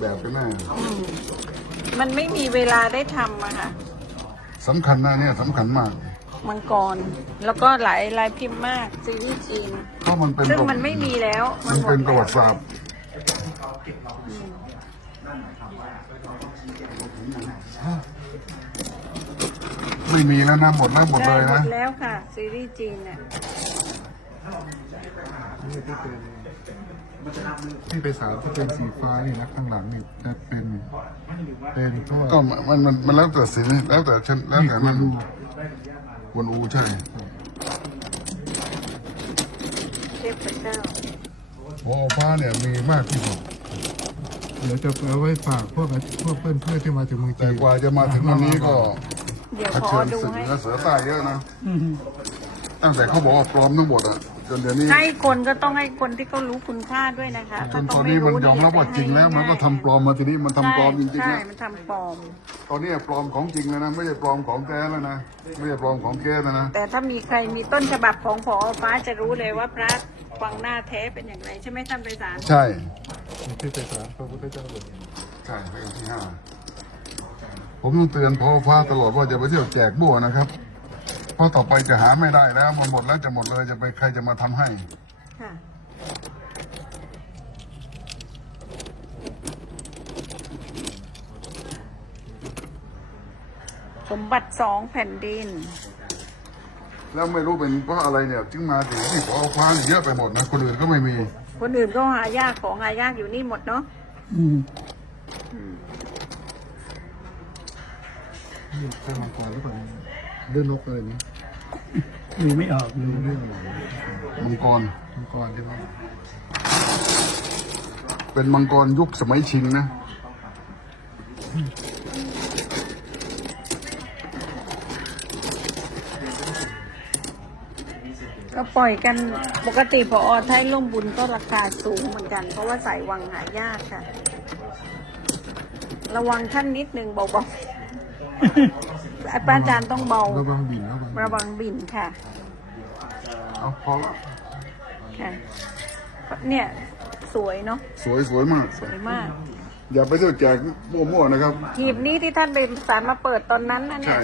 แบบกันหน้าอืมมันไม่มีเวลาได้ทำอะค่ะ สำคัญนะเนี่ยสำคัญมาก มังกร แล้วก็หลายลายพิมพ์มากซีรีส์จีน เพราะมันเป็นซึ่งประมันไม่มีแล้วมันหมเป็ดนประวัติแล้วศาสตร์ไม่มีแล้วนะหมดแล้วหมดเลได้ยหมนะ ดแล้วค่ะ ซีรีส์จีนเนี่ย นี่ที่เป็นที่เป็นสารที่เป็นสีฟ้านี่นะข้างหลังนี่จะเป็นเป็นก็ก็มันมันมันแล้วแต่สินแล้วแต่ชนแล้วแต่มันดูกวนอูใช่เทพเจ้าโอ้ฟ้าเนี่ยมีมากที่สุดเดี๋ยวจะเอาไว้ฝากพวกพวกเพื่อนเพื่อนๆที่มาจากเมืองแต่จีนกว่าจะมาถึงวันนี้ก็เดี๋ยวเผขอชิญดูศึกให้ และเสือใต้เยอะนะตั้งแต่เขาบอกว่าปลอมทั้งหมดอะ จนเดี๋ยวนี้ให้คนก็ต้องให้คนที่เขารู้คุณค่าด้วยนะคะจถ้านตต้ออนงนี้ไม่มันรู้ยอมรับว่าจริงแล้ว มันก็ทำปลอมมาทีนี้มันทำปลอมจริงๆใช่นะมันทำปลอม ตอนนี้ปลอมของจริงแล้วนะไม่ใช่ปลอมของแท้แล้วนะไม่ใช่ปลอมของแท้แล้วนะแต่ถ้ามีใครมีต้นฉบับของพอฟ้าจะรู้เลยว่าพระวังหน้าแท้เป็นอย่างไรใช่ไหมท่านไปศาลใช่ที่เป็นสารพระพุทธเจ้าเลยใช่ไปกันที่ห้าผมต้องเตือนพ่อฟ้าตลอดว่าจะไปเที่ยวแจกบัวนะครับ เพราะต่อไปจะหาไม่ได้แล้วมันหมดแล้วจะหมดเลยจะไปใครจะมาทำให้ ค่ะ สมบัติสองแผ่นดิน แล้วไม่รู้เป็นเพราะอะไรเนี่ย จึงมาถึงที่พ่อฟ้าเนี่ยเยอะไปหมดนะคนอื่นก็ไม่มี คนอื่นก็หายากของหายากอยู่นี่หมดเนาะนี่ข้างมังกรหรือเปล่า เรื่องนกอะไรนี่ดูไม่ออกดูเรื่องอะไรมังกร มังกรใช่ไหมเป็นมังกรยุคสมัยชิงนะ ก็ปล่อยกันปกติพอไทยร่มบุญก็ราคาสูงเหมือนกัน เพราะว่าใส่วังหายากค่ะ ระวังท่านนิดนึงเบาๆ ป้าอาจารย์ต้องเบา ระวังบินระวังบินค่ะ เอาพอและค่ะ เนี่ยสวยเนาะ สวยสวยมาก สวยมาก อย่าไปเที่ยวแจกมั่วๆนะครับ หีบนี้ที่ท่านเป็นสารมาเปิดตอนนั้นนะเนี่ย ใช่